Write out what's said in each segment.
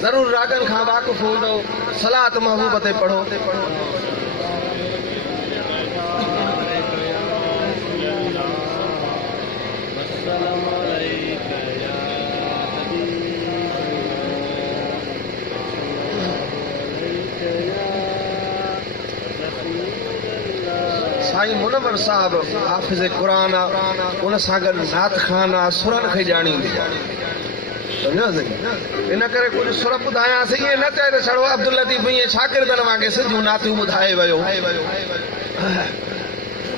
जरूर रागन खां वाक़ुफ़ हूंदो सलात महबूब ते पढ़ो साईं मुनव्वर साहब हाफिज़ कुरान उन सां गॾु नात खाना सुरनि खे ॼाणींदी सम्झो इन करे कुझु सुर ॿुधायांसीं ईअं न चए त छड़ो अब्दुल लतीफ़ ईअं शागिर्दनि वांगुरु सिधियूं नातियूं ॿुधाए वियो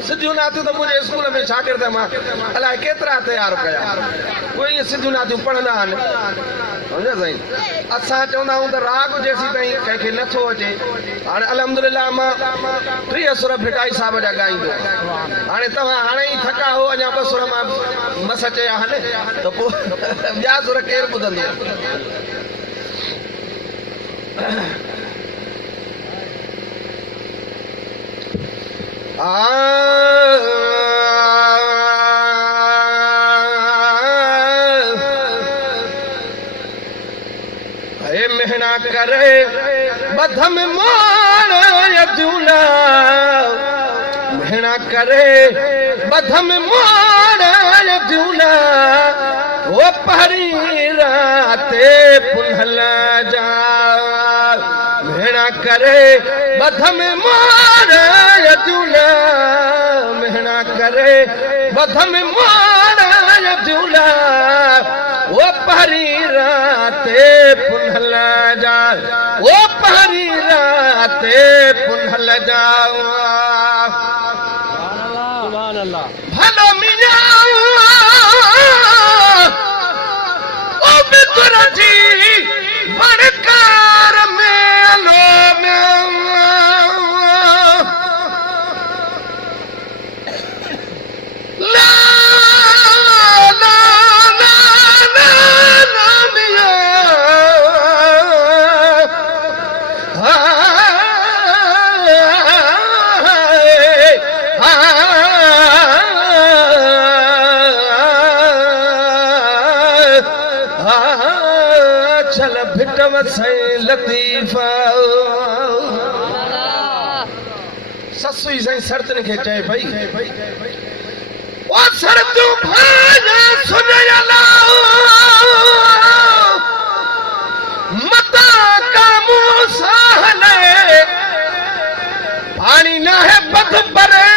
सिधियूं नातियूं त मुंहिंजे स्कूल में शागिर्द मां अलाए केतिरा तयारु कया कोई ईअं सिधियूं नातियूं पढ़ंदा आहिनि सम्झो साईं असां चवंदा आहियूं त राग जेसीं ताईं कंहिंखे नथो अचे हाणे अलहमदुलिल्लाह मां 30 सुर भिटाई साहिब जा ॻाईंदो हाणे तव्हां हाणे ई थका हो अञा 2 सुर मां मस चया आहिनि त पोइ ॿिया सुर केरु ॿुधंदो मेहना करे बधम मोड़ यदूला मेहना करे बधम मोड़ यदूला वो पहरी राते पुनहल जा मेहना करे बधम मोड़ यदूला मेहना करे बधम मोड़ यदूला वो पहरी राते पुनहल जा वो पहरी राते पुनहल जा भलो मिया ओ बितर जी बनकार मेलो लतीफ़ा ससुई साईं सरतन खे चए पई ओ सरतू भाजा सुनयला मता का मुसाहले पानी ना है पथ परे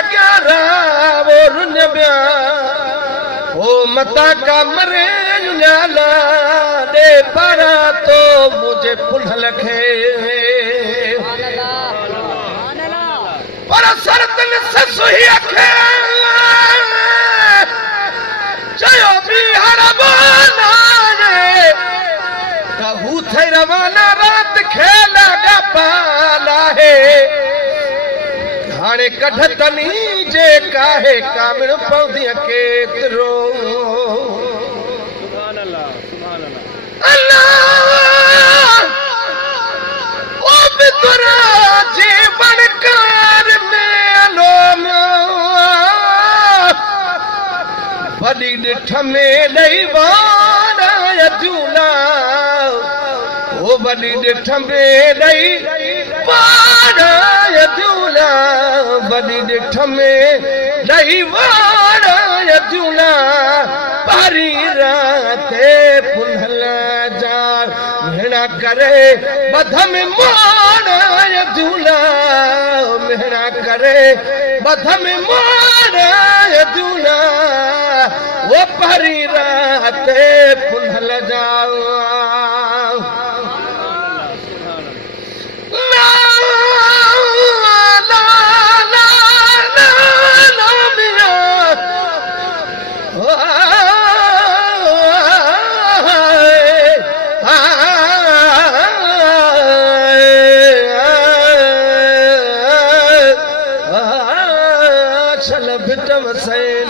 अग्यारा वो रुन ब्या ओ मता का मरे न्याला दे परा तो मुझे पुनहल खे पर सरतन ससुई अखे चयो बि हर बाना त हू थई रवाना रात खेला गा पाला है हाणे कढ तनी जे काहे कामिण पौधी केतिरो जीवन कार मेलो वॾी ॾिठ में ॾई वारा झूला ओ वॾी ॾिठ में ॾई वारा झूला वॾी ॾिठ में ॾई वारा झूला परी राते पुनहल जा मेहना करे बधम मोड़ झूला मेहना करे बधम मोड़ झूला वो परी राते पुनहल जाओ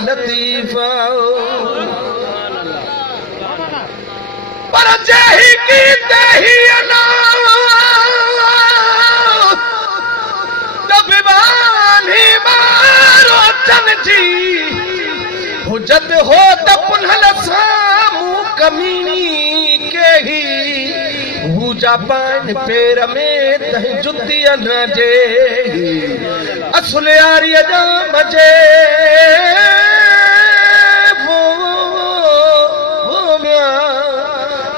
लतीफ़ा पर जही की तही दबानी मारो चन जी हुजत हो त पुनहल सामू कमीनी के ही जा पाइन पैर में तही जुतिया न जे असुल यारी जा बजे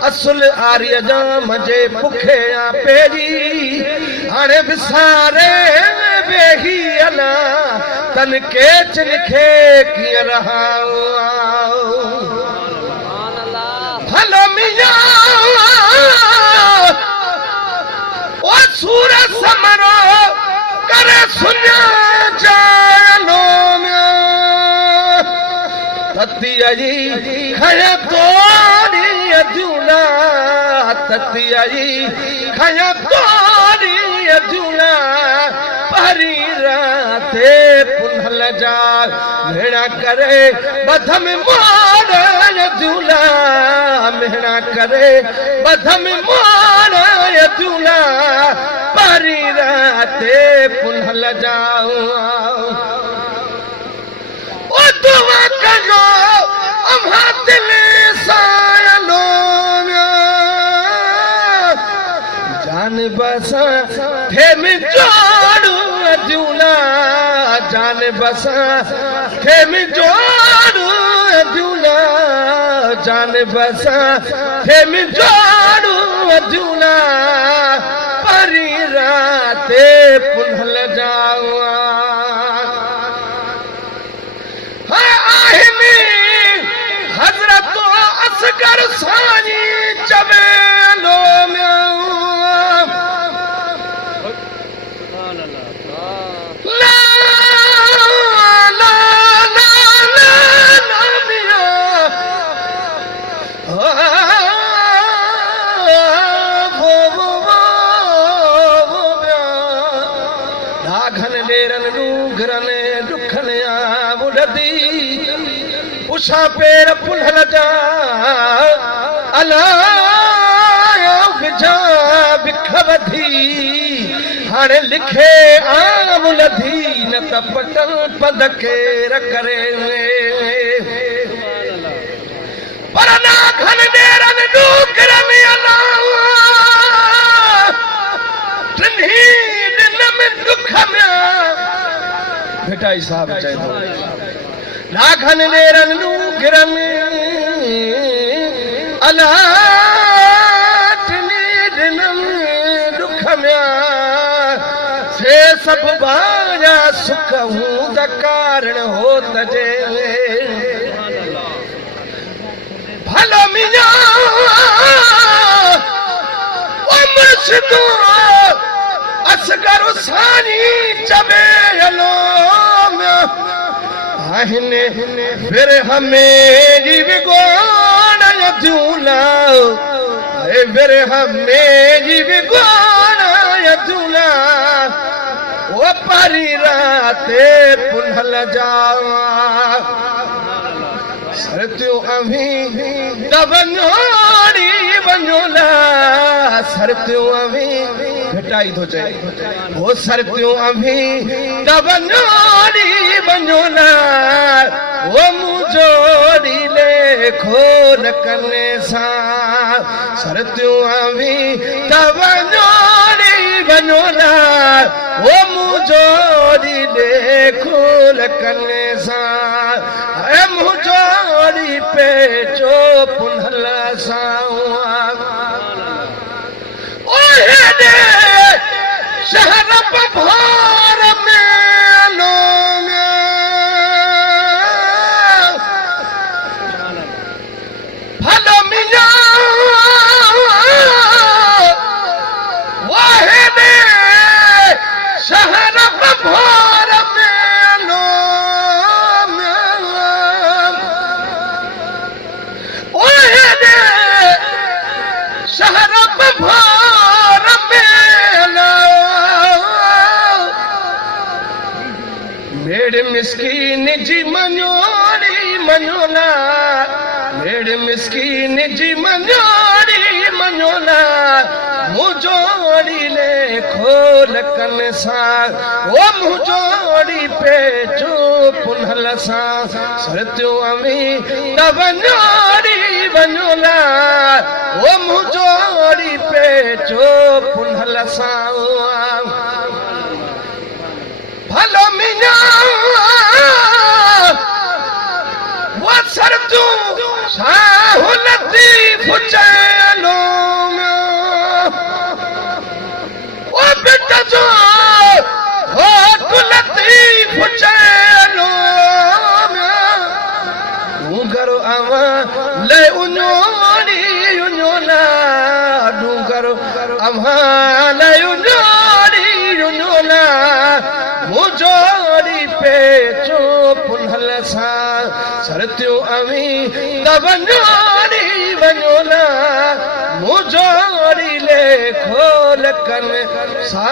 असुल आर्य जा मजे पुखे पेरी हाणे विसारे वेही अला तन के चिनखे कीअं रहाऊं भलो मियां ओ सूरत समरो करे सुञा जानो तती आई खया तोड़ी अजूला तती आई खया तोड़ी अजूला परी राते पुनल जा मेरा करे बधम मोड़ अजूला मेरा करे बधम मोड़ अजूला परी राते पुनल जाऊं दुआ करो अम्हा दिल सायलो जान बसा थे में जोड़ू अजूला जान बसा थे में जोड़ू अजूला जान बसा थे में जोड़ू अजूला परी राते पुनल जाऊं हजरत असगर सानी चवेलो में ला ला ला ला मिया घन डेरन डूंगरन दुखनिया बुढ़दी उषा पेर पुनल जा अलाया विजा बिखवधी हाणे लिखे आम लधी न त पटल पद केर करे पर ना घन डेरन डूंगरन अलाया टिन्ही दिन में दुख में बेटा साहब चए थो लाखन नेरन नूगरन अलाटनी दिनम दुख में से सब बाजा सुख हूं द कारण हो तजे भलो मिया ओ मुर्शिदो असगर सानी चबेलो आहने फिर हमें विगोण अजूला फिर हमें विगोण अजूला वो परी राते पुनल जावा सरत्यो अभी दबनोड़ी बनोला सरत्यो अभी घटाई तो चाहे वो सरत्यो अभी दबनोड़ी बनोला वो मुझोड़ी ले खोल करने सा सरत्यो अभी दबनोड़ी बनोला वो मुझोड़ी ले खोल करने सा मुझोड़ी पे जो पुनल साऊं ओहे दे शहर भोर में लोग भलो मिया ओहे दे शहर भोर में लोग ओहे दे शहर भोर मेरे मिस्कीन जी मनोरी मनोला मेरे मिस्कीन जी मनोरी मनोला मुझोड़ी ले खोल कन सा वो मुझोड़ी पे जो पुनल सा सरत्यो अमी तब नोड़ी बनोला वो मुझोड़ी पे चो पुनल सां भलो मिया वसर तूं साहुलती फुचलो ओ बेटा जो हो कुलती फुचलो डूंगरो आवा ले उन्योनी उन्योला डूंगरो आवा ले उन्योनी उन्योला मुजोरी पे चो पुनल सां सरत्यो अवी तवन्योनी वन्योला मुजोरी ले खोल कर सा